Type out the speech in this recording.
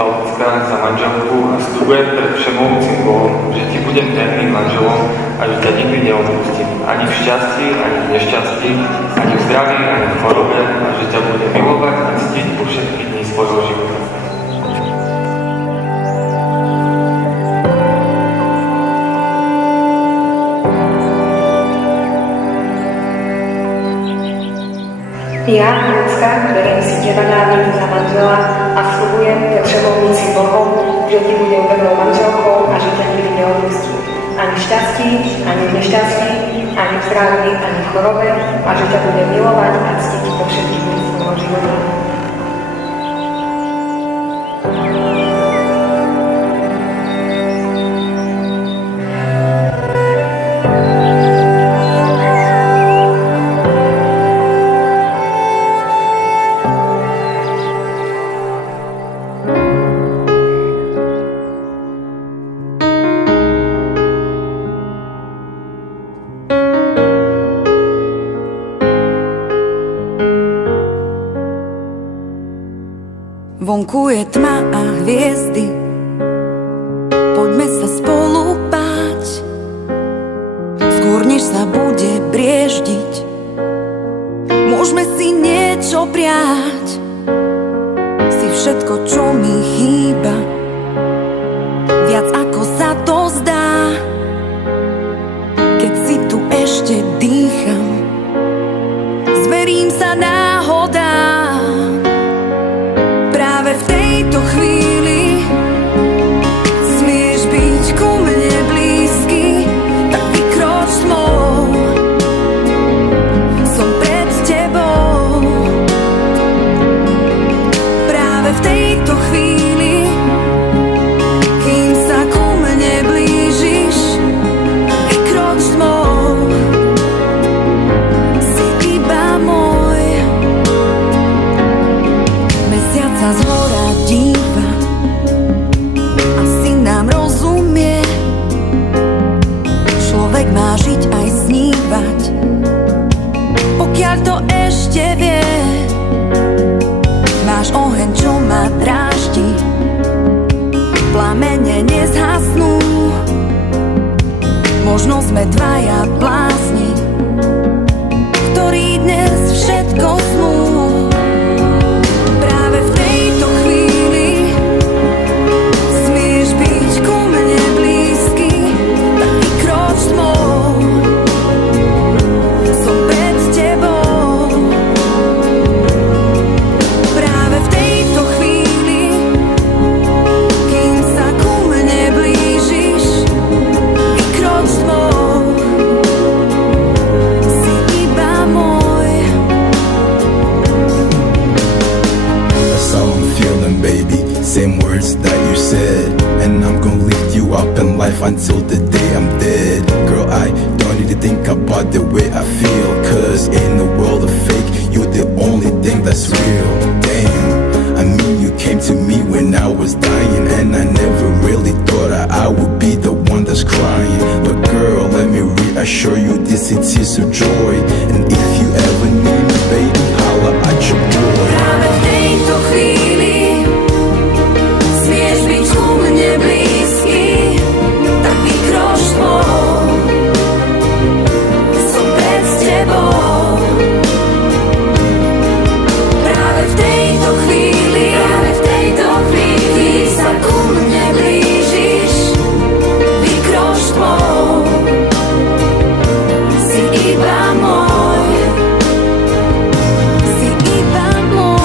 svätá Lucka za manželku a sľubujem pred všemohúcim Bohom, že ti budem verným manželom a že ťa nikdy neopustím. Ani v šťastí, ani v nešťastí, ani v zdraví, ani v chorobe a že ťa budem milovať a ctiť po všetky dní svojho života. Ja, Lucka, beriem si teba Návidu za manžela a sľubujem pred všemohúcim Bohom, že ti budem vernou manželkou a že ťa nikdy neopustím. Ani v šťastí, ani v nešťastí, ani v zdraví, ani v chorobe a že ťa budem milovať a ctiť po všetky dní svojho života. Vonku je tma a hviezdy, poďme sa spolu báť, skôr než sa bude brieždiť, môžeme si niečo priať. Si všetko, čo mi chýba, viac ako sa to zdá, keď si tu ešte dýcham, zverím sa náhodám. Práve v tejto chvíli smieš byť ku mne blízky, tak vykroč tmou, som pred tebou. Práve v tejto chvíli, kým sa ku mne blížiš, vykroč tmou, si iba môj. Mesiac sa zhora díva, asi nám rozumie. Človek má žiť aj snívať, pokiaľ to ešte vie. Máš oheň, čo ma dráždi, plamene nezhasnú. Možno sme dvaja blázni, ktorí dnes všetko smú. Práve v tejto chvíli smieš byť ku mne blízky, tak vykroč tmou, som pred tebou. Práve v tejto chvíli, kým sa ku mne blížiš, vykroč tmou, si iba môj. That's how I'm feeling, baby. Same words that you said, and I'm gonna lift you up in life until the day I'm dead. Girl, I don't need to think about the way I feel, cause in the world of fake, you're the only thing that's real. Damn, I mean you came to me when I was dying, and I never really thought I would be the one that's crying. But girl, let me reassure you, this is tears of joy, and if you ever need me, baby, holla at your boy. Práve v tejto chvíli smieš byť ku mne blízky, tak vykroč tmou, som pred tebou. Práve v tejto chvíli, kým sa ku mne blížiš, vykroč tmou, si iba môj, si iba môj.